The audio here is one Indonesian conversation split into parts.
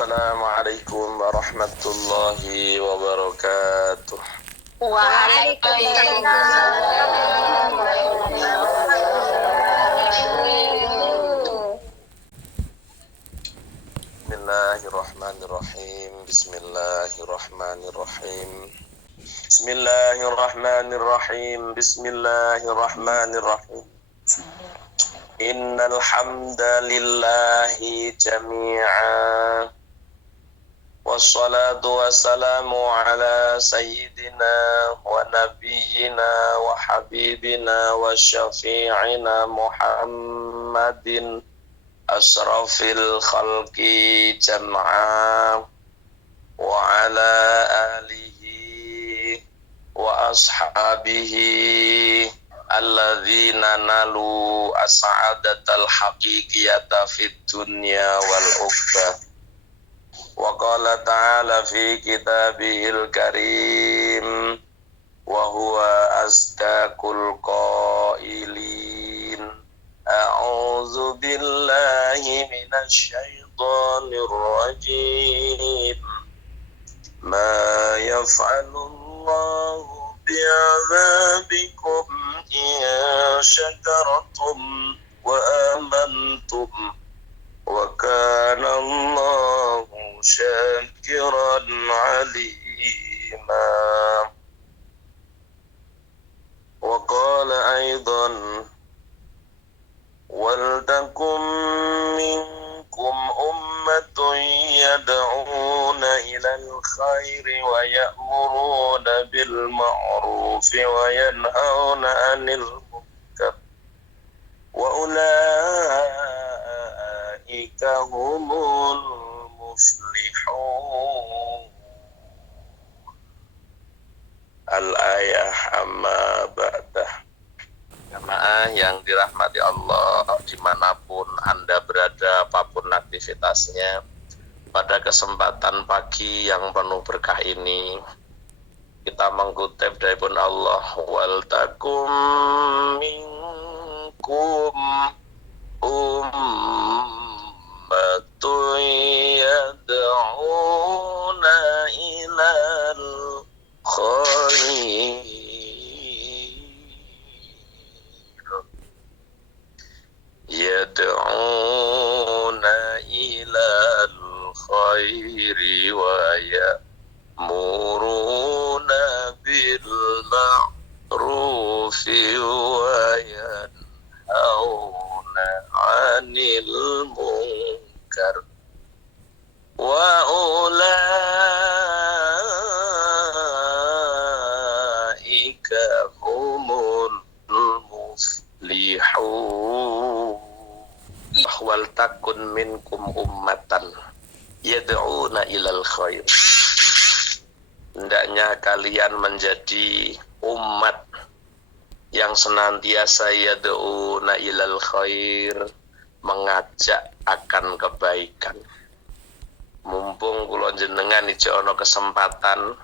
Assalamualaikum warahmatullahi wabarakatuh. Waalaikumsalam Bismillahirrahmanirrahim. Bismillahirrahmanirrahim. Bismillahirrahmanirrahim. Bismillahirrahmanirrahim. Innal hamdalillahi jami'a. Wassalatu wassalamu ala sayyidina wa nabiyyina wa habibina wa syafi'ina Muhammadin asrafil khalqi jam'a wa ala alihi wa ashabihi alladzina nalu as-sa'adatal haqiqiyata fid dunya wal ukhra. Wa qala ta'ala fi kitabihil karim wa huwa asdaqul qailin. A'udzu billahi minasy syaithanir rajim. Ma yaf'alullahu bi'adzabikum in syakartum wa amantum wa kana Allahu syakiran alima. Wa qala aidan wal takum minkum ummatun yad'una ilal khairi wa ya'muruna bil ma'rufi wa yanhauna 'anil munkar wa ulaika humul muflihun. Al-ayah amma ba'dah. Jamaah yang dirahmati Allah, dimanapun Anda berada, apapun aktivitasnya, pada kesempatan pagi yang penuh berkah ini, kita mengutip dari pun Allah, wal takum minkum ummatun yad'una ilal khair yad'una ilal khairi wa ya'muruna bil ma'rufi wa yanhauna 'anil munkar wa ulaika humul muflihun. Wal takun minkum ummatan yad'una ilal khair. Hendaknya kalian menjadi umat yang senantiasa yad'una ilal khair, mengajak akan kebaikan. Mumpung kula jenengan ijo ana kesempatan,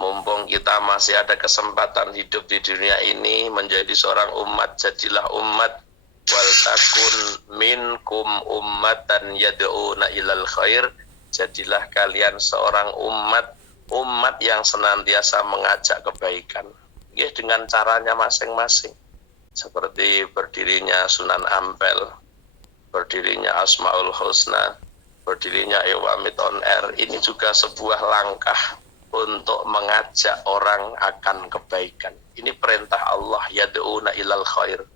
mumpung kita masih ada kesempatan hidup di dunia ini menjadi seorang umat, jadilah umat. Wal takun minkum ummatan yad'una ilal khair. Jadilah kalian seorang umat yang senantiasa mengajak kebaikan. Ya, dengan caranya masing-masing. Seperti berdirinya Sunan Ampel, berdirinya Asmaul Husna, berdirinya Iwamit on Air. Ini juga sebuah langkah untuk mengajak orang akan kebaikan. Ini perintah Allah, yad'una ilal khair.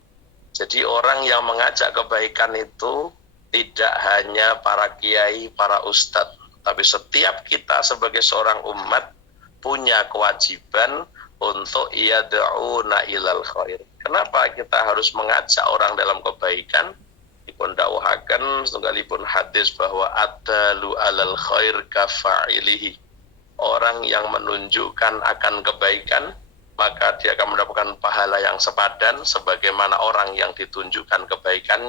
Jadi orang yang mengajak kebaikan itu tidak hanya para kiai, para ustadz, tapi setiap kita sebagai seorang umat punya kewajiban untuk yad'una ilal khair. Kenapa kita harus mengajak orang dalam kebaikan? Dipun dawuhaken setunggalipun hadis bahwa adalu alal khair kafa'ilihi. Orang yang menunjukkan akan kebaikan, maka dia akan mendapatkan pahala yang sepadan sebagaimana orang yang ditunjukkan kebaikan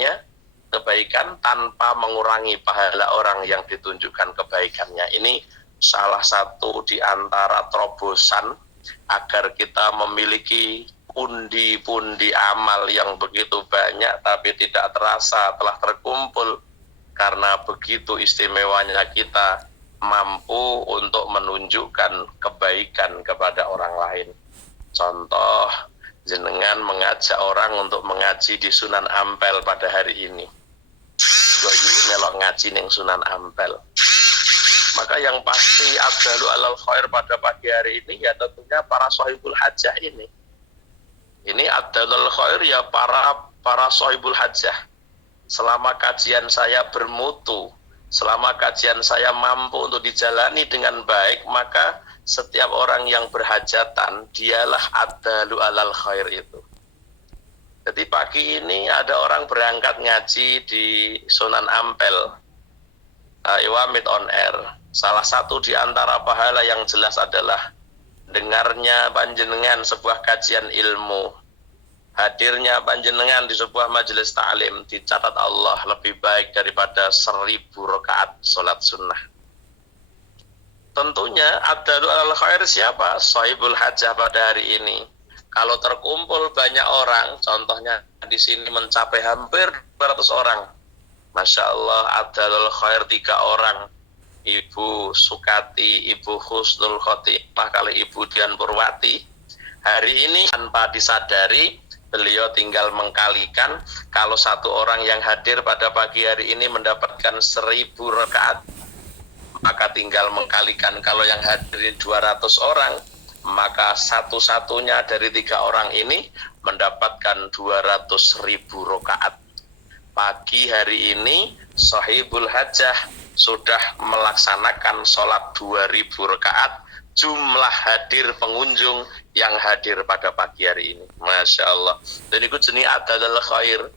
tanpa mengurangi pahala orang yang ditunjukkan kebaikannya. Ini salah satu di antara terobosan agar kita memiliki pundi-pundi amal yang begitu banyak tapi tidak terasa telah terkumpul karena begitu istimewanya kita mampu untuk menunjukkan kebaikan kepada orang lain. Contoh, jenengan mengajak orang untuk mengaji di Sunan Ampel pada hari ini. Goyu melok ngaji ning Sunan Ampel. Maka yang pasti abdalu alal khair pada pagi hari ini ya tentunya para sahibul hajah ini. Ini abdalul khair ya para sahibul hajah. Selama kajian saya bermutu, selama kajian saya mampu untuk dijalani dengan baik, maka setiap orang yang berhajatan dialah abdalu alal khair itu. Jadi pagi ini ada orang berangkat ngaji di Sunan Ampel, Iwamid on Air. Salah satu di antara pahala yang jelas adalah dengarnya panjenengan sebuah kajian ilmu, hadirnya panjenengan di sebuah majelis ta'lim, dicatat Allah lebih baik daripada 1000 rakaat sholat sunnah. Tentunya abdalu alal khair siapa? Sahibul hajah pada hari ini. Kalau terkumpul banyak orang, contohnya di sini mencapai hampir 200 orang, Masya Allah, abdalul khair 3 orang, Ibu Sukati, Ibu Husnul Khotimah kali Ibu Dian Purwati. Hari ini tanpa disadari, beliau tinggal mengkalikan, kalau satu orang yang hadir pada pagi hari ini mendapatkan 1000 rakaat, maka tinggal mengkalikan kalau yang hadir 200 orang, maka satu-satunya dari 3 orang ini mendapatkan 200.000 rakaat. Pagi hari ini sahibul hajah sudah melaksanakan sholat 2000 rakaat, jumlah hadir pengunjung yang hadir pada pagi hari ini. Masya Allah. Dan itu jenis abdalul khair.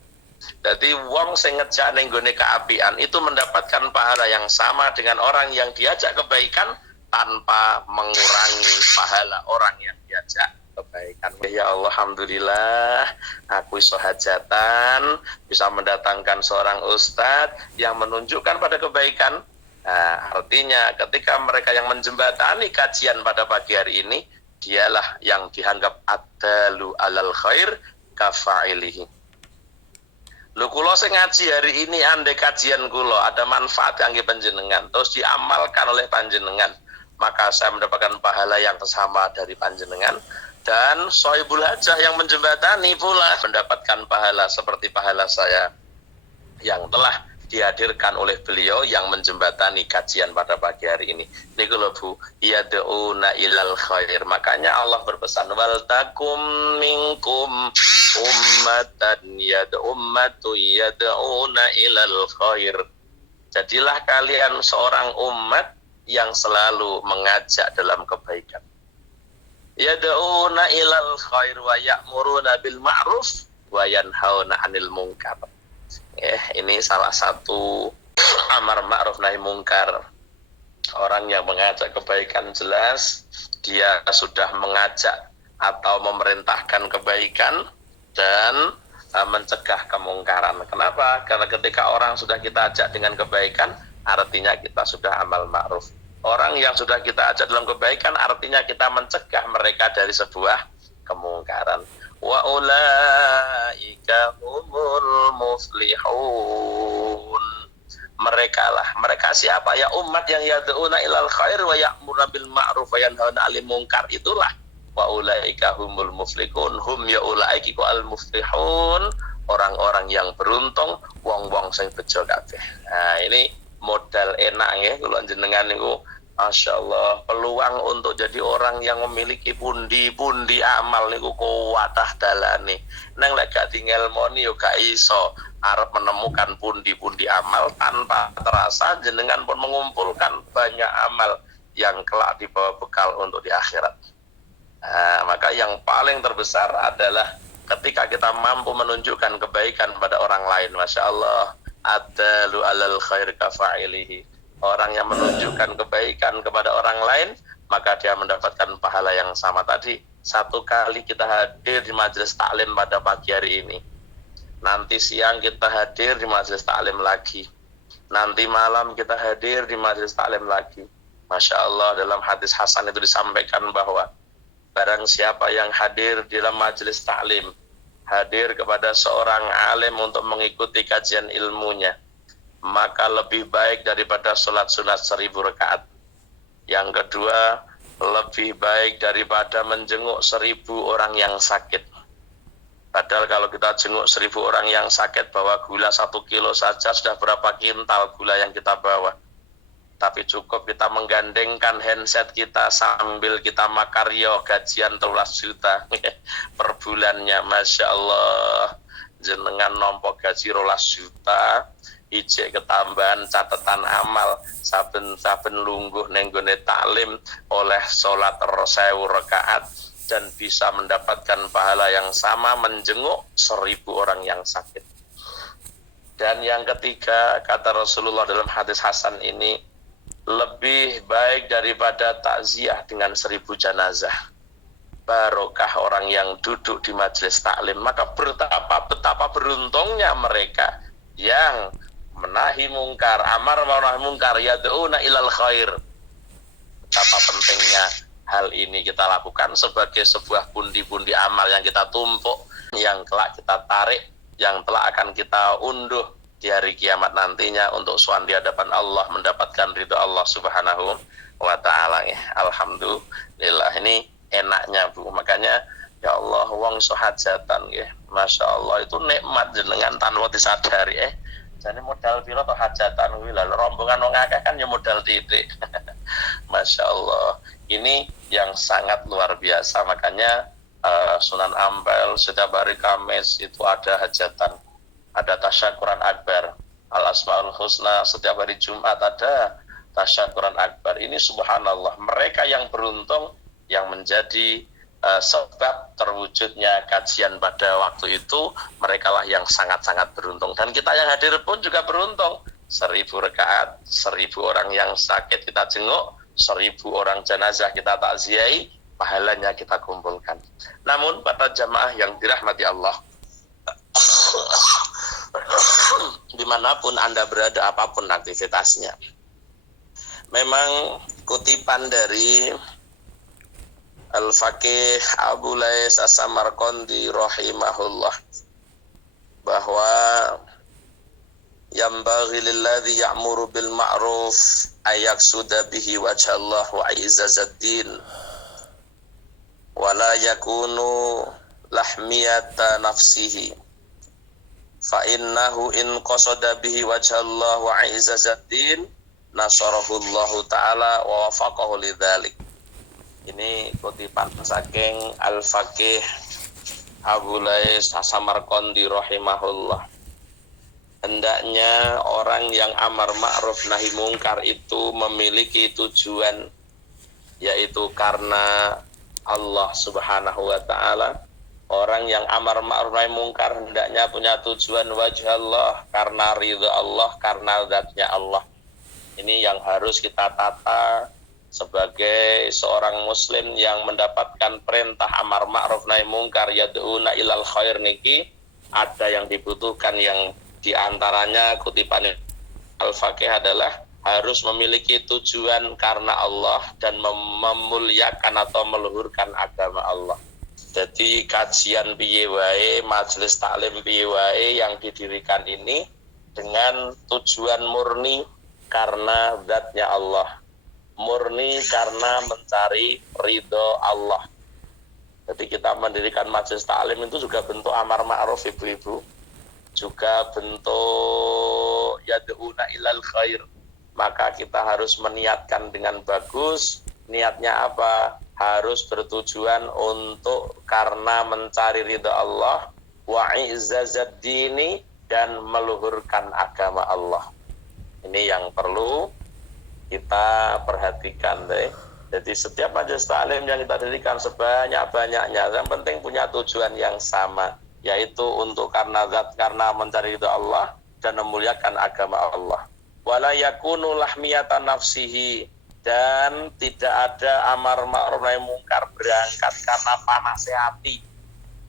Jadi wong sing ngejak ning gone keapian itu mendapatkan pahala yang sama dengan orang yang diajak kebaikan tanpa mengurangi pahala orang yang diajak kebaikan. Ya Allah, alhamdulillah aku iso hajatan, bisa mendatangkan seorang ustadz yang menunjukkan pada kebaikan. Nah, artinya ketika mereka yang menjembatani kajian pada pagi hari ini, dialah yang dianggap addalu alal khair kafa'ilihi. Lho kula sing ngaji hari ini andai kajian kula ada manfaat kangge panjenengan terus diamalkan oleh panjenengan, maka saya mendapatkan pahala yang sama dari panjenengan, dan sahibul hajah yang menjembatani pula mendapatkan pahala seperti pahala saya yang telah dihadirkan oleh beliau yang menjembatani kajian pada pagi hari ini. Niku lho Bu, yad'una ilal khair. Makanya Allah berpesan, wal takum minkum ummatan yad'una ilal khair. Jadilah kalian seorang umat yang selalu mengajak dalam kebaikan. Yad'una ilal khair wa ya'muruna bil ma'ruf wa yanhauna 'anil munkar. Ini salah satu amar ma'ruf nahi munkar. Orang yang mengajak kebaikan jelas dia sudah mengajak atau memerintahkan kebaikan dan mencegah kemungkaran. Kenapa? Karena ketika orang sudah kita ajak dengan kebaikan, artinya kita sudah amal ma'ruf. Orang yang sudah kita ajak dalam kebaikan artinya kita mencegah mereka dari sebuah kemungkaran. Wa ulaika humul muflihun. Mereka siapa? Ya umat yang yad'una ilal khair wa ya'muruna bil ma'ruf wa yanhauna 'anil munkar, itulah wa ulaika humul muflihun. Hum ya ulaika al muflihun, orang-orang yang beruntung, wong-wong sing bejo kabeh. Nah, ini modal enak ya kula jenengan niku. Masya Allah, peluang untuk jadi orang yang memiliki pundi-pundi amal niku kuwatah dalane. Nang lek gak tinggal moni yo gak iso arep menemukan pundi-pundi amal, tanpa terasa jenengan pun mengumpulkan banyak amal yang kelak dibawa bekal untuk di akhirat. Nah, maka yang paling terbesar adalah ketika kita mampu menunjukkan kebaikan pada orang lain. Masya Allah, addalu alal khair kafa'ilihi. Orang yang menunjukkan kebaikan kepada orang lain, maka dia mendapatkan pahala yang sama tadi. Satu kali kita hadir di majelis taklim pada pagi hari ini, nanti siang kita hadir di majelis taklim lagi, nanti malam kita hadir di majelis taklim lagi. Masya Allah, dalam hadis hasan itu disampaikan bahwa barang siapa yang hadir di dalam majelis taklim, hadir kepada seorang alim untuk mengikuti kajian ilmunya, maka lebih baik daripada sholat sunat 1000 rakaat. Yang kedua, lebih baik daripada menjenguk 1000 orang yang sakit. Padahal kalau kita jenguk 1000 orang yang sakit, bawa gula 1 kilo saja sudah berapa kintal gula yang kita bawa. Tapi cukup kita menggandengkan handset kita sambil kita makaryo gajian 13 juta per bulannya. Masya Allah, jenengan nompo gaji 12 juta, ijek ketambahan catatan amal saben-saben lungguh nenggone taklim oleh sholat 1000 rakaat dan bisa mendapatkan pahala yang sama menjenguk 1000 orang yang sakit. Dan yang ketiga, kata Rasulullah dalam hadis hasan ini, lebih baik daripada takziah dengan 1000 jenazah. Barokah orang yang duduk di majelis taklim. Maka betapa beruntungnya mereka yang menahi mungkar, amar ma'ruf mungkar, yad'una ilal khair. Betapa pentingnya hal ini kita lakukan sebagai sebuah pundi-pundi amal yang kita tumpuk, yang kelak kita tarik, yang kelak akan kita unduh di hari kiamat nantinya untuk sowan di hadapan Allah, mendapatkan ridho Allah Subhanahu wa ta'ala. Alhamdulillah, ini enaknya Bu. Makanya ya Allah, wong hajatan ya, Masya Allah, itu nikmat jenengan tanpa disadari. Jadi modal piro atau hajatan lalu rombongan wong akeh kan ya modal titik. Masya Allah, ini yang sangat luar biasa. Makanya Sunan Ampel setiap hari Kamis itu ada hajatan, ada tasyakuran akbar. Al Asmaul Husna setiap hari Jumat ada tasyakuran akbar. Ini subhanallah, mereka yang beruntung yang menjadi sebab terwujudnya kajian pada waktu itu, mereka lah yang sangat-sangat beruntung. Dan kita yang hadir pun juga beruntung. 1000 rakaat, 1000 orang yang sakit kita jenguk, 1000 orang jenazah kita takziahi, pahalanya kita kumpulkan. Namun pada jamaah yang dirahmati Allah, dimanapun Anda berada, apapun aktivitasnya, memang kutipan dari Al-Faqih Abu Lais As-Samarqandi rahimahullah, bahwa yambaghi lilladzi ya'muru bil ma'ruf ayaqsuda bihi wajhallah wa izzazzad-din wa la yakunu lahmiyata nafsihi fa innahu in qasada bihi wajhallah wa izzazzad-din nasarahu Allah taala wa wafaqahu lidzalik. Ini kutipan saking Al-Faqih Abu Lais As-Samarqandi rahimahullah. Hendaknya orang yang amar ma'ruf nahi mungkar itu memiliki tujuan, yaitu karena Allah Subhanahu wa ta'ala. Orang yang amar ma'ruf nahi mungkar hendaknya punya tujuan wajah Allah, karena ridha Allah, karena zatnya Allah. Ini yang harus kita tata sebagai seorang muslim yang mendapatkan perintah amar ma'ruf nahi mungkar, yad'una ilal khair niki. Ada yang dibutuhkan, yang diantaranya kutipan Al-Faqih adalah harus memiliki tujuan karena Allah dan memuliakan atau meluhurkan agama Allah. Jadi kajian piye wae, majelis taklim piye wae yang didirikan ini dengan tujuan murni karena zatnya Allah, murni karena mencari ridho Allah. Jadi kita mendirikan majelis taklim itu juga bentuk amar ma'ruf ibu-ibu, juga bentuk yad'una ilal khair. Maka kita harus meniatkan dengan bagus. Niatnya apa? Harus bertujuan untuk karena mencari ridha Allah, wa izzazad dini, dan meluhurkan agama Allah. Ini yang perlu kita perhatikan deh. Jadi setiap majelis taklim yang kita dirikan sebanyak-banyaknya, yang penting punya tujuan yang sama, yaitu untuk karena zat, karena mencari ridha Allah dan memuliakan agama Allah. Wala yakunu lahmiyatan nafsihi, dan tidak ada amar ma'ruf nahi mungkar berangkat karena panas hati.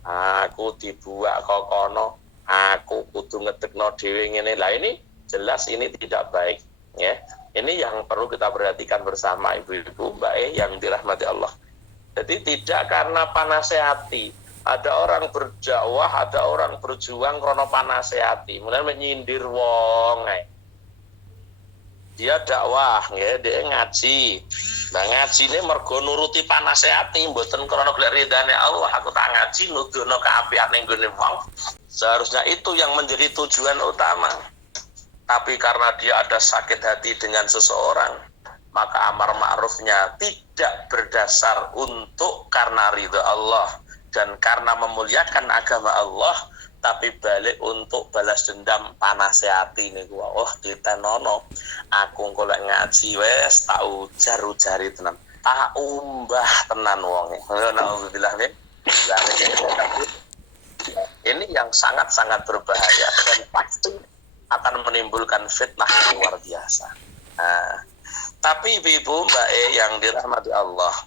Aku dibuak kok kono, aku kudu ngedekno dhewe ngene. Lah ini jelas ini tidak baik, ya. Ini yang perlu kita perhatikan bersama ibu-ibu, Mbak yang dirahmati Allah. Jadi tidak karena panas hati. Ada orang berdakwah, ada orang berjuang krono panas hati. Mulai menyindir wong, dia dakwah ya, dia ngaji. Nah ngajine mergo nuruti panasehati mboten krana golek ridane Allah, aku tak ngaji nuduhno kaapian ning gone wong. Seharusnya itu yang menjadi tujuan utama. Tapi karena dia ada sakit hati dengan seseorang, maka amar ma'rufnya tidak berdasar untuk karena ridha Allah dan karena memuliakan agama Allah, tapi balik untuk balas dendam panasehati niku. Oh ditenono aku engko lek ngaji wes tak ujar-ujari tenan, tak umbah tenan wonge. Nauzubillah min. Ini yang sangat-sangat berbahaya dan pasti akan menimbulkan fitnah yang luar biasa. Nah, tapi ibu Mbak yang dirahmati Allah,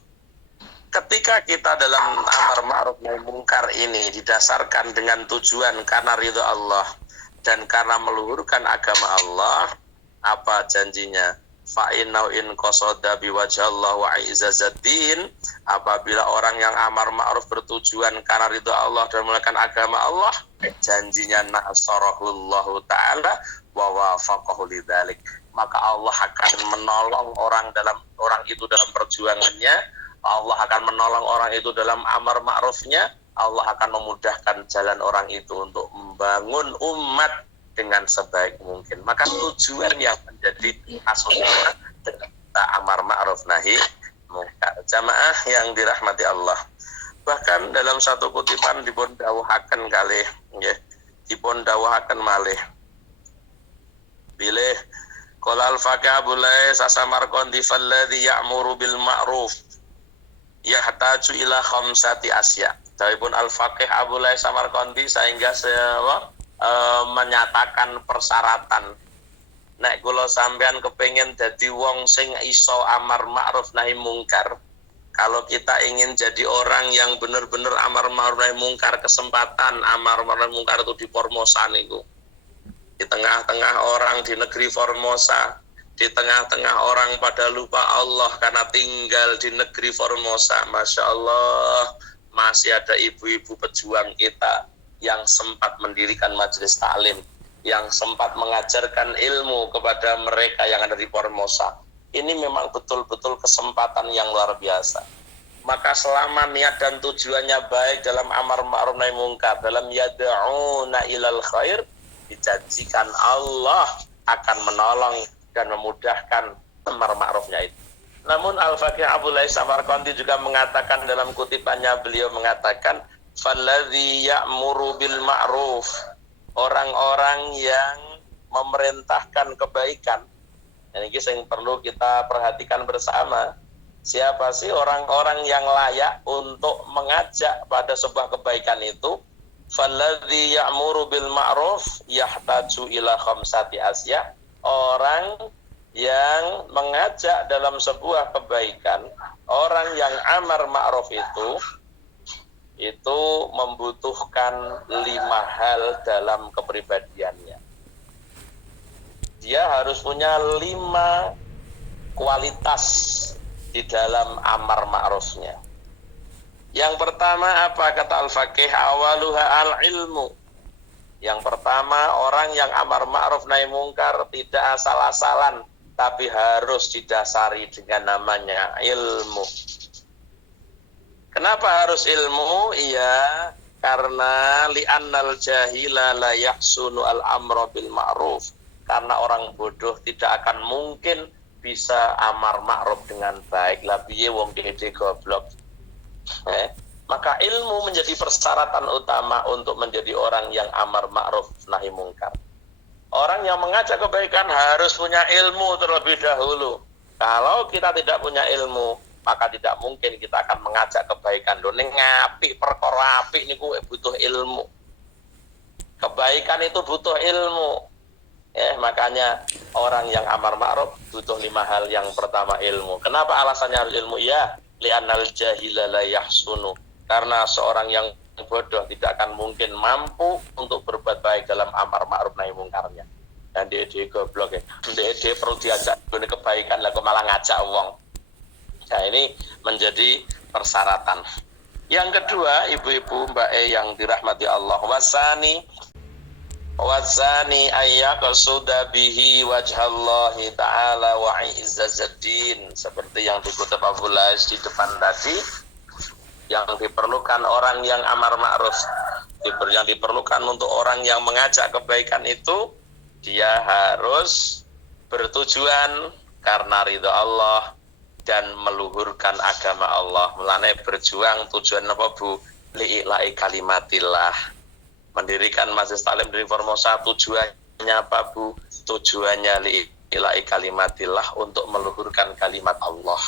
ketika kita dalam amar ma'ruf nahi mungkar ini didasarkan dengan tujuan karena ridha Allah dan karena meluhurkan agama Allah, apa janjinya? Fa inna in qasada bi wajhallah wa izzaddin, apabila orang yang amar ma'ruf bertujuan karena ridha Allah dan memuliakan agama Allah, janjinya nasarahullahu taala wa wafaqahu lidzalik, maka Allah akan menolong orang itu dalam perjuangannya, Allah akan menolong orang itu dalam amar ma'rufnya, Allah akan memudahkan jalan orang itu untuk membangun umat dengan sebaik mungkin. Maka tujuan yang menjadi asasnya dengan amar ma'ruf nahi mungkar. Jamaah yang dirahmati Allah. Bahkan dalam satu kutipan dipun dawuhaken kalih nggih, dipun dawuhaken malih. Bilih qala al-faqih Abu Lais Samarqandi falladhi ya'muru bil ma'ruf yahtaju ila khamsati asya. Dawuhipun al-faqih Abu Lais Samarqandi sehingga menyatakan persyaratan. Nek kula sampean kepengin dadi wong sing iso amar ma'ruf nahi mungkar, kalau kita ingin jadi orang yang benar-benar amar ma'ruf nahi mungkar, kesempatan amar ma'ruf nahi mungkar itu di Formosa niku. Di tengah-tengah orang di negeri Formosa, di tengah-tengah orang pada lupa Allah karena tinggal di negeri Formosa. Masya Allah, masih ada ibu-ibu pejuang kita yang sempat mendirikan majelis taklim, yang sempat mengajarkan ilmu kepada mereka yang ada di Formosa. Ini memang betul-betul kesempatan yang luar biasa. Maka selama niat dan tujuannya baik dalam amar ma'ruf nahi mungkar, dalam yad'una ilal khair, dijanjikan Allah akan menolong dan memudahkan amar ma'rufnya itu. Namun Al-Faqih Abu Lais Samarqandi juga mengatakan dalam kutipannya, beliau mengatakan falladzi ya'muru bil ma'ruf, orang-orang yang memerintahkan kebaikan. Ini yang perlu kita perhatikan bersama. Siapa sih orang-orang yang layak untuk mengajak pada sebuah kebaikan itu? Falladzi ya'muru bil ma'ruf yahtaju ila khamsati asya. Orang yang mengajak dalam sebuah kebaikan, orang yang amar ma'ruf itu membutuhkan 5 hal dalam kepribadiannya. Dia harus punya 5 kualitas di dalam amar ma'rufnya. Yang pertama apa kata Al-Faqih? Awaluha al-ilmu. Yang pertama, orang yang amar ma'ruf nahi mungkar tidak asal-asalan, tapi harus didasari dengan namanya ilmu. Kenapa harus ilmu? Iya, karena li'annal jahila la yahsunu al-amra bil ma'ruf. Karena orang bodoh tidak akan mungkin bisa amar ma'ruf dengan baik. Lah piye wong dede goblok. Maka ilmu menjadi persyaratan utama untuk menjadi orang yang amar ma'ruf nahi mungkar. Orang yang mengajak kebaikan harus punya ilmu terlebih dahulu. Kalau kita tidak punya ilmu, maka tidak mungkin kita akan mengajak kebaikan. Ning ngapik perkara apik niku butuh ilmu. Kebaikan itu butuh ilmu. Makanya orang yang amar ma'ruf butuh 5 hal. Yang pertama ilmu. Kenapa alasannya harus ilmu? Ya, li'annal jahila la yahsunu. Karena seorang yang bodoh tidak akan mungkin mampu untuk berbuat baik dalam amar ma'ruf nahi mungkarnya. Dan dia goblok ya. Dia perlu diajak kebaikan lah kok malah ngajak wong. Nah, ini menjadi persyaratan. Yang kedua, ibu-ibu Mbak yang dirahmati Allah, wasani Wasani ayyaqsuda bihi wajhallahi ta'ala wa izzaddin, seperti yang dikutip Abu Lais di depan tadi. Yang diperlukan orang yang amar ma'ruf, yang diperlukan untuk orang yang mengajak kebaikan itu, dia harus bertujuan karena ridha Allah dan meluhurkan agama Allah. Mulane berjuang tujuan apa Bu? Li'ila'i kalimatillah. Mendirikan Majelis Taklim di Formosa tujuannya apa Bu? Tujuannya li'ila'i kalimatillah, untuk meluhurkan kalimat Allah.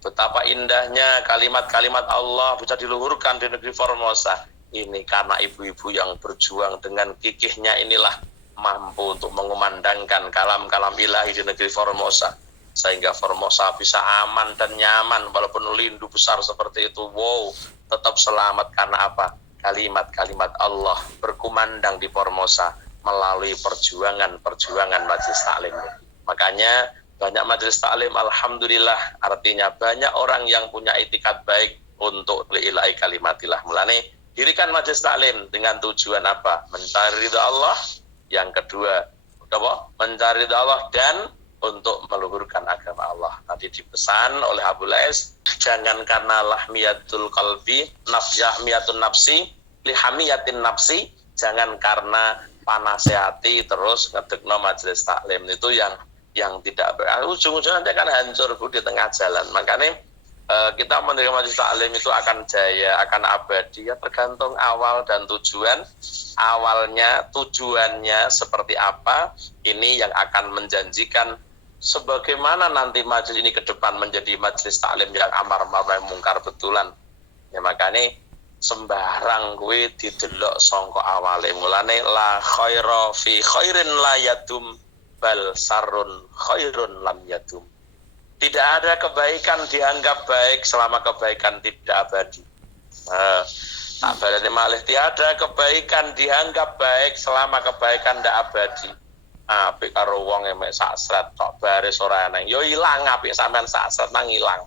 Betapa indahnya kalimat-kalimat Allah bisa diluhurkan di negeri Formosa. Ini karena ibu-ibu yang berjuang dengan gigihnya inilah mampu untuk mengumandangkan kalam-kalam ilahi di negeri Formosa, sehingga Formosa bisa aman dan nyaman walaupun lindu besar seperti itu. Wow, tetap selamat karena apa? Kalimat-kalimat Allah berkumandang di Formosa melalui perjuangan Majelis Taklim. Makanya banyak majelis taklim, alhamdulillah, artinya banyak orang yang punya itikat baik untuk li'ila'i kalimatillah. Mulane dirikan majelis taklim dengan tujuan apa? Mencari ridha Allah. Yang kedua, apa? Mencari ridha Allah dan untuk meluhurkan agama Allah. Tadi dipesan oleh Abu Lais, jangan karena lahmiyatul qalbi, nafyahmiyatun nafsi, lihamiyatin nafsi, jangan karena panasnya hati terus ngedekno majelis taklim. Itu yang tidak ujung-ujungnya nanti akan hancur Bu di tengah jalan. Makanya kita menerima majelis taklim itu akan jaya, akan abadi, ya tergantung awal dan tujuan. Awalnya, tujuannya seperti apa, ini yang akan menjanjikan sebagaimana nanti majelis ini ke depan menjadi majelis taklim yang amar ma'ruf nahi mungkar betulan. Ya makanya sembarang kuwi didelok sangka awale. Mulane la khaira fi khairin la yadum bal sarrun khairun lam yadum. Tidak ada kebaikan dianggap baik selama kebaikan tidak abadi. Tak balane malih, tiada kebaikan dianggap baik selama kebaikan tidak abadi. Apik karo wong emek sak sret tok baris ora eneng, yo ilang apik sampean sak sret nang ilang.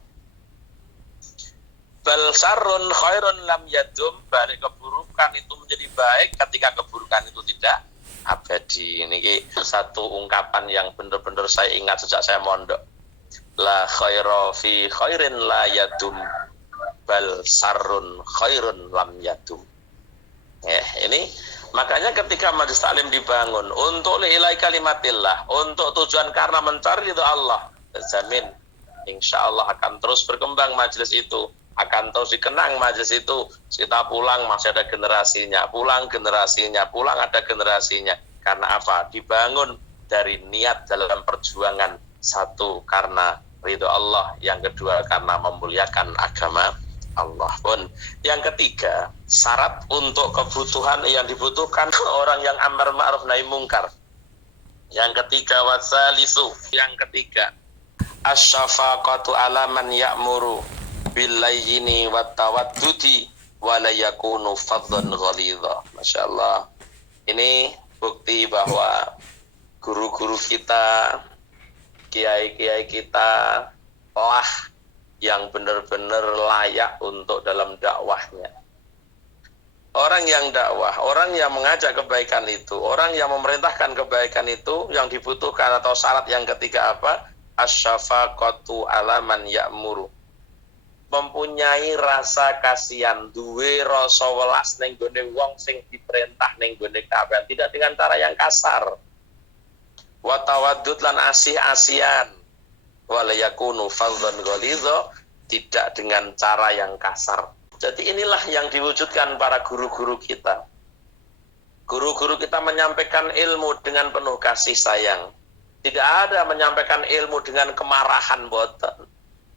Bal sarrun khairun lam yadum, balik keburukan itu menjadi baik ketika keburukan itu tidak abadi. Niki satu ungkapan yang benar-benar saya ingat sejak saya mondok. La khaira fi khairin la yadum bal sarrun khairun lam yadum. Ini makanya ketika majelis taklim dibangun untuk li'ila'i kalimatillah, untuk tujuan karena mencari ridha Allah, terjamin insyaallah akan terus berkembang majelis itu, akan terus dikenang majelis itu. Kita pulang masih ada generasinya, pulang ada generasinya. Karena apa? Dibangun dari niat dalam perjuangan, satu karena ridho Allah, yang kedua karena memuliakan agama Allah pun. Yang ketiga, syarat untuk kebutuhan yang dibutuhkan orang yang amar ma'ruf nahi mungkar. Yang ketiga, wasalisu, yang ketiga, asyafaqatu ala man ya'muru billayyini wattawaddudi wa la yakunu faddan ghalidha. Masyaallah. Ini bukti bahwa guru-guru kita, kiai-kiai kita lah yang benar-benar layak untuk dalam dakwahnya. Orang yang dakwah, orang yang mengajak kebaikan itu, orang yang memerintahkan kebaikan itu, yang dibutuhkan atau syarat yang ketiga apa? Asyafaqatu ala man ya'muru. Mempunyai rasa kasihan, duwe rasa welas ning gone wong sing diperintah ning gone kabeh, tidak dengan cara yang kasar. Wa tawaddud lan asih-asian. Wa la yakunu fadhan ghalidha, tidak dengan cara yang kasar. Jadi inilah yang diwujudkan para guru-guru kita. Guru-guru kita menyampaikan ilmu dengan penuh kasih sayang. Tidak ada menyampaikan ilmu dengan kemarahan, boten.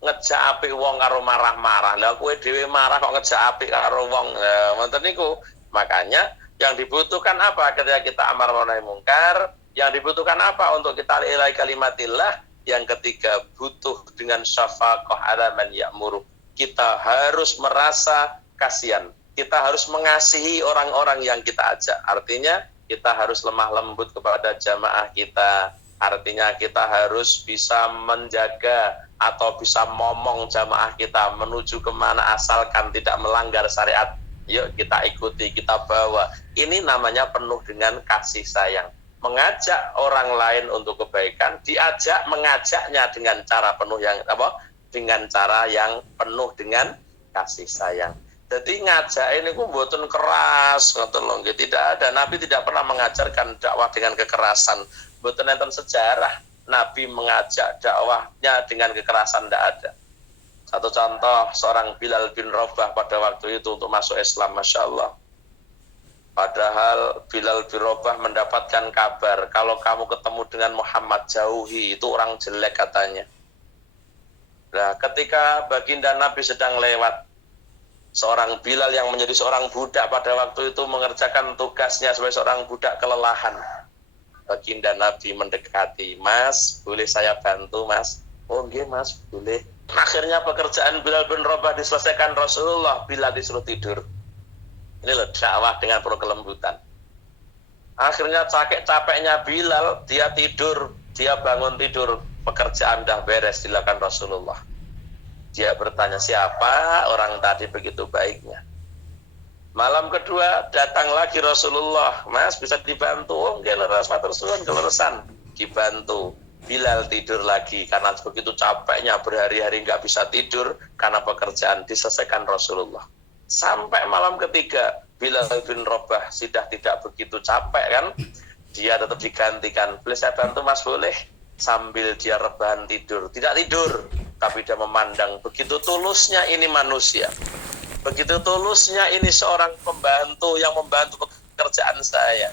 Ngejak apik wong karo marah-marah. Lah kowe dhewe marah kok ngejak apik karo wong. Ngoten niku. Makanya yang dibutuhkan apa ketika kita amar ma'ruf nahi mungkar? Yang dibutuhkan apa untuk kita li'ila'i kalimatillah? Yang ketiga, butuh dengan syafaqah ala man ya'muru. Kita harus merasa kasihan. Kita harus mengasihi orang-orang yang kita ajak. Artinya kita harus lemah lembut kepada jamaah kita. Artinya kita harus bisa menjaga atau bisa momong jamaah kita menuju kemana asalkan tidak melanggar syariat. Yuk kita ikuti, kita bawa. Ini namanya penuh dengan kasih sayang. Mengajak orang lain untuk kebaikan, mengajaknya dengan cara penuh yang dengan cara yang penuh dengan kasih sayang. Jadi ngajak ini ku mboten keras, ngoten lho, tidak ada. Nabi tidak pernah mengajarkan dakwah dengan kekerasan. Mboten enten sejarah Nabi mengajak dakwahnya dengan kekerasan, tidak ada. Satu contoh, seorang Bilal bin Rabah pada waktu itu untuk masuk Islam, Masya Allah. Padahal Bilal bin Rabah mendapatkan kabar, kalau kamu ketemu dengan Muhammad, jauhi, itu orang jelek katanya. Nah, ketika baginda Nabi sedang lewat, seorang Bilal yang menjadi seorang budak pada waktu itu mengerjakan tugasnya sebagai seorang budak kelelahan. Baginda Nabi mendekati, Mas, boleh saya bantu, Mas? Oh, nggih, Mas, boleh. Akhirnya pekerjaan Bilal bin Rabah diselesaikan Rasulullah, Bilal disuruh tidur. Ini loh dakwah dengan penuh kelembutan. Akhirnya capeknya Bilal, dia tidur, dia bangun tidur, pekerjaan dah beres dilakukan Rasulullah. Dia bertanya, siapa orang tadi begitu baiknya? Malam kedua datang lagi Rasulullah, Mas bisa dibantu? Oh, nggih leres matur suwun keleresan, dibantu. Bilal tidur lagi karena begitu capeknya berhari-hari nggak bisa tidur karena pekerjaan diselesaikan Rasulullah. Sampai malam ketiga Bilal bin Rabah sudah tidak begitu capek kan, dia tetap digantikan. Boleh saya bantu, Mas? Boleh. Sambil dia rebahan tidur, tidak tidur, tapi dia memandang begitu tulusnya ini manusia, begitu tulusnya ini seorang pembantu yang membantu pekerjaan saya.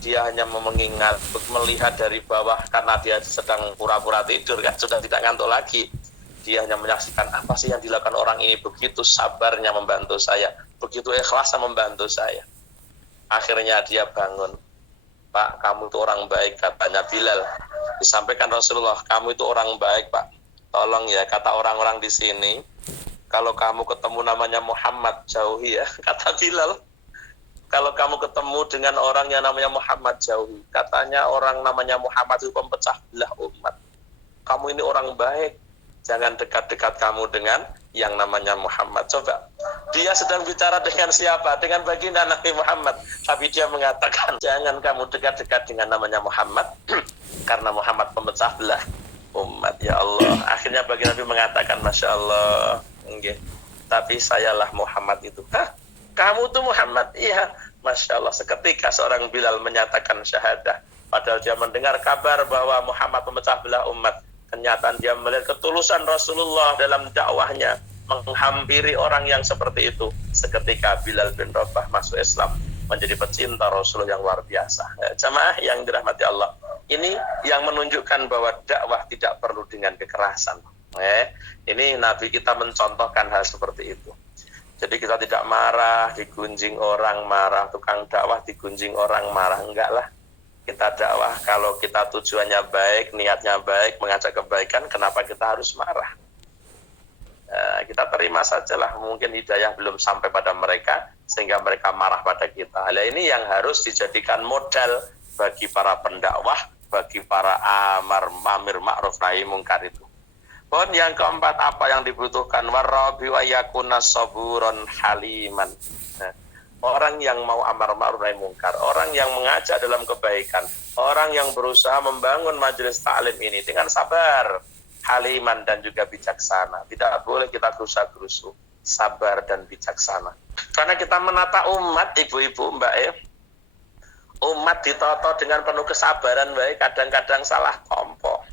Dia hanya mengingat, melihat dari bawah karena dia sedang pura-pura tidur kan, sudah tidak ngantuk lagi. Dia hanya menyaksikan apa sih yang dilakukan orang ini, begitu sabarnya membantu saya, begitu ikhlasnya membantu saya. Akhirnya dia bangun. Pak, kamu itu orang baik, katanya Bilal. Disampaikan Rasulullah, kamu itu orang baik, Pak. Tolong ya, kata orang-orang di sini, kalau kamu ketemu namanya Muhammad, jauhi ya, kata Bilal. Kalau kamu ketemu dengan orang yang namanya Muhammad, jauhi. Katanya orang namanya Muhammad itu pempecah belah umat. Kamu ini orang baik, jangan dekat-dekat kamu dengan yang namanya Muhammad. Coba, dia sedang bicara dengan siapa? Dengan baginda Nabi Muhammad. Tapi dia mengatakan, jangan kamu dekat-dekat dengan namanya Muhammad, karena Muhammad pemecah belah umat. Ya Allah, akhirnya baginda Nabi mengatakan, Masya Allah, enggak. Tapi sayalah Muhammad itu. Hah? Kamu tuh Muhammad? Iya. Masya Allah, seketika seorang Bilal menyatakan syahadah. Padahal dia mendengar kabar bahwa Muhammad pemecah belah umat. Kenyataan dia melihat ketulusan Rasulullah dalam dakwahnya, menghampiri orang yang seperti itu. Seketika Bilal bin Rabah masuk Islam, menjadi pecinta Rasulullah yang luar biasa. Jamaah yang dirahmati Allah, ini yang menunjukkan bahwa dakwah tidak perlu dengan kekerasan. Ini Nabi kita mencontohkan hal seperti itu. Jadi kita tidak marah, digunjing orang marah, tukang dakwah digunjing orang marah, enggak lah. Kita dakwah kalau kita tujuannya baik, niatnya baik, mengajak kebaikan, kenapa kita harus marah? Kita terima sajalah, mungkin hidayah belum sampai pada mereka, sehingga mereka marah pada kita. Hal ini yang harus dijadikan modal bagi para pendakwah, bagi para amir ma'ruf nahi mungkar itu. Pun yang keempat, apa yang dibutuhkan? Warabi wa yakuna saburon haliman. Orang yang mau amar ma'ruf nahi mungkar, orang yang mengajak dalam kebaikan, orang yang berusaha membangun majelis taklim ini dengan sabar, haliman dan juga bijaksana. Tidak boleh kita gerusa-gerusu, sabar dan bijaksana. Karena kita menata umat, ibu-ibu, mbak ya, umat ditata dengan penuh kesabaran, baik kadang-kadang salah tompo.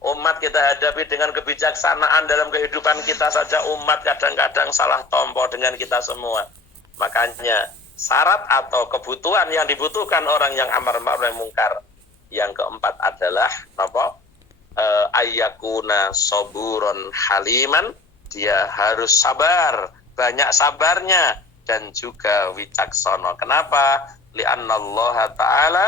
Umat kita hadapi dengan kebijaksanaan dalam kehidupan kita saja, umat kadang-kadang salah tompo dengan kita semua. Makanya syarat atau kebutuhan yang dibutuhkan orang yang amar ma'ruf nahi mungkar yang keempat adalah apa? Ayyakuna saburon haliman, dia harus sabar, banyak sabarnya, dan juga wicaksana. Kenapa? Li'anna Allah Ta'ala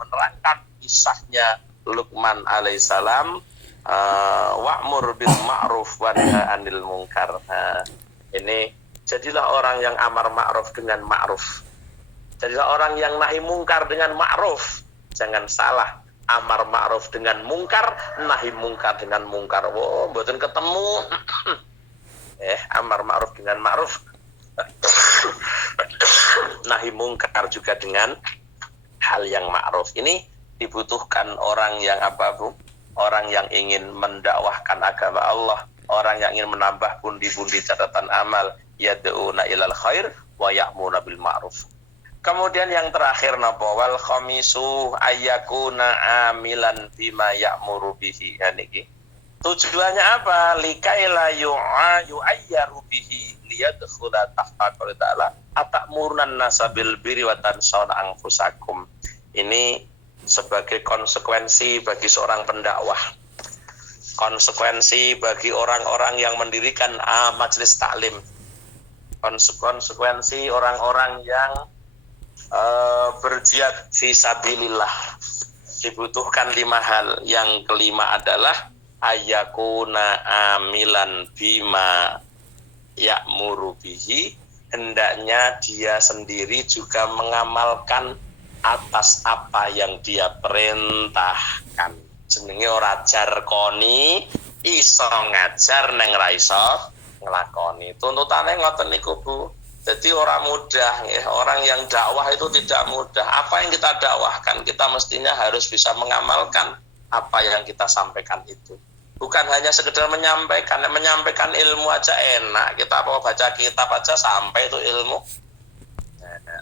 menerangkan kisahnya Luqman alaihissalam, wa'mur bil ma'ruf wa nahi 'anil munkar. Ini jadilah orang yang amar ma'ruf dengan ma'ruf. Jadilah orang yang nahi mungkar dengan ma'ruf. Jangan salah, amar ma'ruf dengan mungkar, nahi mungkar dengan mungkar. Wow, mboten ketemu. amar ma'ruf dengan ma'ruf, nahi mungkar juga dengan hal yang ma'ruf. Ini dibutuhkan orang yang apa, Bu? Orang yang ingin mendakwahkan agama Allah, orang yang ingin menambah pundi-pundi catatan amal, yad'una ilal khair wa ya'muruna bil ma'ruf. Kemudian yang terakhir napa? Wal khamisu ayyakuna amilan bima ya'muru bihi. Ya niki. Tujuannya apa? Likaila yu'ayyaru bihi liyadkhula tahta qouli ta'ala atamurun nasa bil birri wa tansawna anfusakum. Ini sebagai konsekuensi bagi seorang pendakwah, konsekuensi bagi orang-orang yang mendirikan majelis taklim, konsekuensi orang-orang yang berjihad fi sabilillah. Dibutuhkan 5 hal. Yang kelima adalah ayakuna amilan bima ya'muru bihi, hendaknya dia sendiri juga mengamalkan atas apa yang dia perintahkan. Jenenge ora jarkoni iso ngajar neng ra iso nglakoni. Tuntutane ngoten niku, Bu. Jadi orang mudah, ya. Orang yang dakwah itu tidak mudah. Apa yang kita dakwahkan, kita mestinya harus bisa mengamalkan apa yang kita sampaikan itu. Bukan hanya sekedar menyampaikan ilmu aja enak. Kita mau baca kitab aja sampai itu ilmu.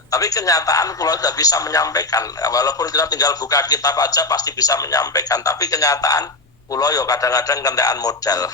Tapi kenyataan kalau tidak bisa menyampaikan, walaupun kita tinggal buka kitab aja pasti bisa menyampaikan. Tapi kenyataan pulau yo kadang-kadang kentekan modal.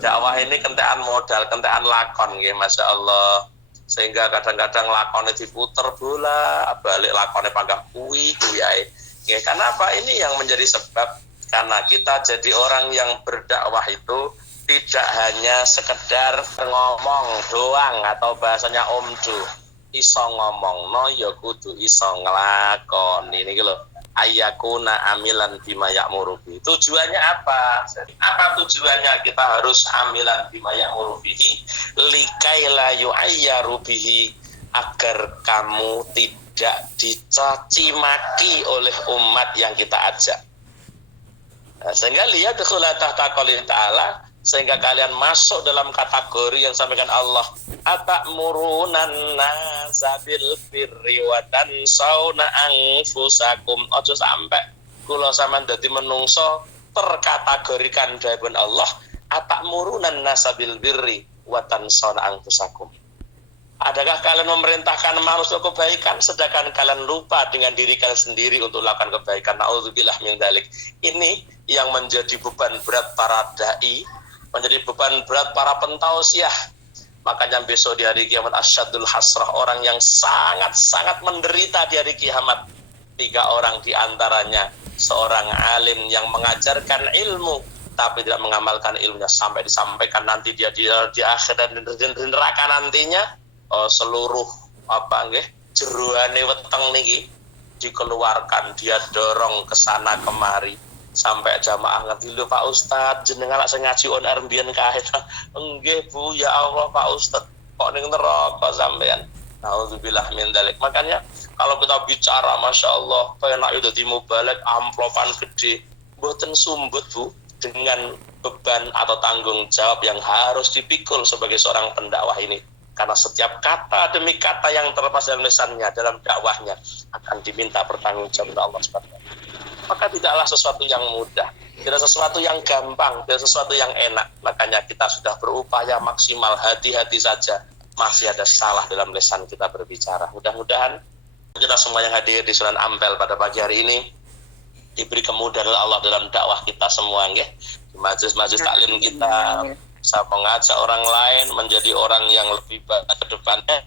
Dakwah ini kentekan modal, kentekan lakon, ya, Masya Allah. Sehingga kadang-kadang lakonnya diputer bola, balik lakonnya panggah kuwi ae. Ya, karena apa? Ini yang menjadi sebab. Karena kita jadi orang yang berdakwah itu tidak hanya sekedar ngomong doang atau bahasanya omdu, iso ngomong no ya kudu iso nglakoni. Ini gitu loh, ayakuna amilan bima ya'muru bihi. Tujuannya apa? Apa tujuannya kita harus amilan bima ya'muru bihi? Likaila yu'ayyaru bihi, agar kamu tidak dicaci maki oleh umat yang kita ajak. Sehingga lihat tahta qouli ta'ala, sehingga kalian masuk dalam kategori yang sampaikan Allah, atamuruna nasa bil birri wa tansawna anfusakum. Ojo sampai kula sampean dadi menungso terkategorikan dewan Allah, atamuruna nasa bil birri wa tansawna anfusakum. Adakah kalian memerintahkan manusia kebaikan sedangkan kalian lupa dengan diri kalian sendiri untuk melakukan kebaikan? Na'udzubillah min dzalik. Ini yang menjadi beban berat para dai, menjadi beban berat para pentausiah. Makanya besok di hari kiamat asyadul hasrah, orang yang sangat-sangat menderita di hari kiamat. 3 orang di antaranya, seorang alim yang mengajarkan ilmu tapi tidak mengamalkan ilmunya, sampai disampaikan nanti dia di akhirat dan di neraka nantinya. Seluruh jeruane weteng niki dikeluarkan, dia dorong ke sana kemari sampai jamaah ngerti, lho Pak Ustadz jenengan lak sing ngaji on air mbiyen kae. Nggih Bu, ya Allah Pak Ustadz, kok ning neraka sampean. Nauzubillah min dzalik. Makanya kalau kita bicara Masya Allah penak yo dadi mubalek amplopan gede, mboten sumbut Bu, dengan beban atau tanggung jawab yang harus dipikul sebagai seorang pendakwah ini. Karena setiap kata demi kata yang terlepas dalam lisannya, dalam dakwahnya akan diminta pertanggungjawaban Allah SWT. Maka tidaklah sesuatu yang mudah, tidak sesuatu yang gampang, tidak sesuatu yang enak. Makanya kita sudah berupaya maksimal, hati-hati saja. Masih ada salah dalam lisan kita berbicara. Mudah-mudahan kita semua yang hadir di Sunan Ampel pada pagi hari ini diberi kemudahan oleh Allah dalam dakwah kita semua, ya. Di majelis-majelis taklim kita bisa mengajak orang lain menjadi orang yang lebih baik ke depannya,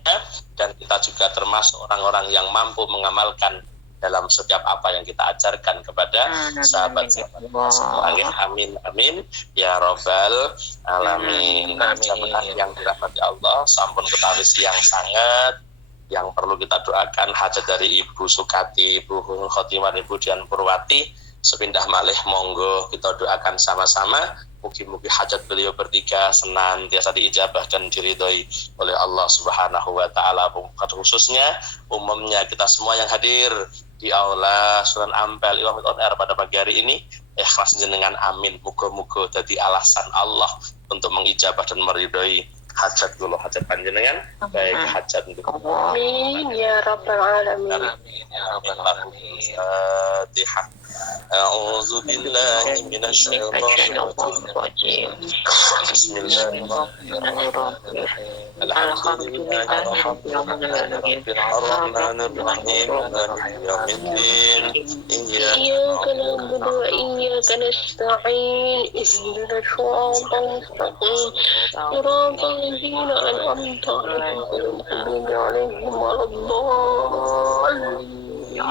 dan kita juga termasuk orang-orang yang mampu mengamalkan dalam setiap apa yang kita ajarkan kepada sahabat-sahabat semua. Amin amin ya robbal alamin. Mudah-mudahan yang dirahmati Allah, sampun ketahui siang sangat yang perlu kita doakan hajat dari Ibu Sukati, Ibu Khotimah, Ibu Dian Purwati sepindah malih, monggo kita doakan sama-sama. Mugi-mugi hajat beliau bertiga senantiasa diijabah dan diridhoi oleh Allah Subhanahu wa taala. Khususnya umumnya kita semua yang hadir di aula Sunan Ampel Imam on air pada pagi hari ini. Ikhlas jenengan amin. Muga-muga dadi alasan Allah untuk mengijabah dan meridhoi hajat kula, hajat panjenengan, baik hajat untuk Amin ya rabbal alamin. amin ya rabbal alamin. Fatihah. A'udzu billahi minasy syaithanir rajim. Bismillahirrahmanirrahim. Alhamdulillahirabbil arrahmanir rahim maliki yaumiddin. إياك نعبد وإياك نستعين اهدنا الصراط المستقيم صراط الذين أنعمت عليهم غير المغضوب عليهم ولا الضالين يا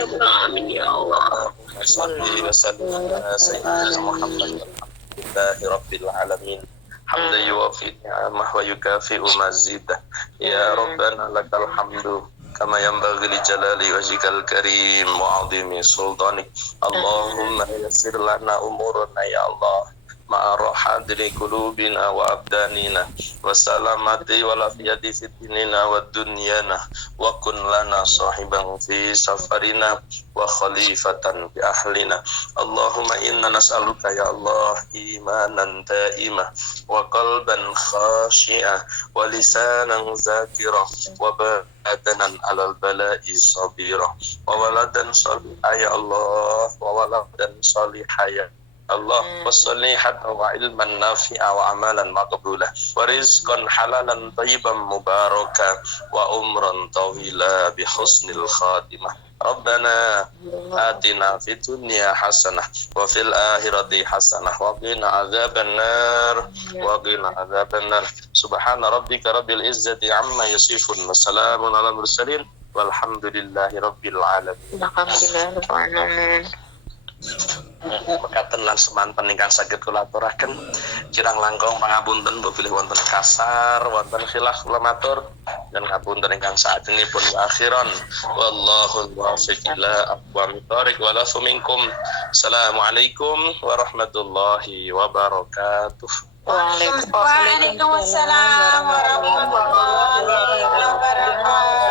رب العالمين يا الله. Salli wa sallim ala sayyidina Muhammad alhamdulillahi rabbil alamin hamdan yuwafi ni'amah wa yukafi'u mazidah ya rabbana lakal hamdu kama yanbaghi li jalali wajhikal karim wa 'azimi sultanik Allahumma yassir lana umurana ya Allah ma'a rahadri qulubina wa abdanina wa salamati wa lafiyati fitinina wa dunyana wa kun lana sahiban fi safarina wa khalifatan fi ahlina Allahumma inna nas'aluka ya Allah imanan ta'ima wa qalban khashi'a wa lisanan zakira wa badanan alal bala'i sabira wa waladan salihah ya Allah wa waladan salihah ya Allah wassalihatan wa ilman nafi'a wa amalan maqbula wa rizqan halalan thayyiban mubaraka wa umran tawila bi husnil khatimah Rabbana atina fid dunya hasanah wa fil akhirati hasanah wa qina adzabannar subhana rabbika rabbil izzati amma yasifun wa salamun alal mursalin walhamdulillahi rabbil alamin. Alhamdulillah alamin. Mekaten lan semanten ingkang saged kula aturaken kirang langkung pangapunten bilih wonten kasar wonten khilaf kula matur dan ngapunten ingkang saajengipun akhiran wallahu muwaffiq ila aqwamit thoriq wa lafu minkum. Assalamualaikum warahmatullahi wabarakatuh. Waalaikumsalam warahmatullahi wabarakatuh.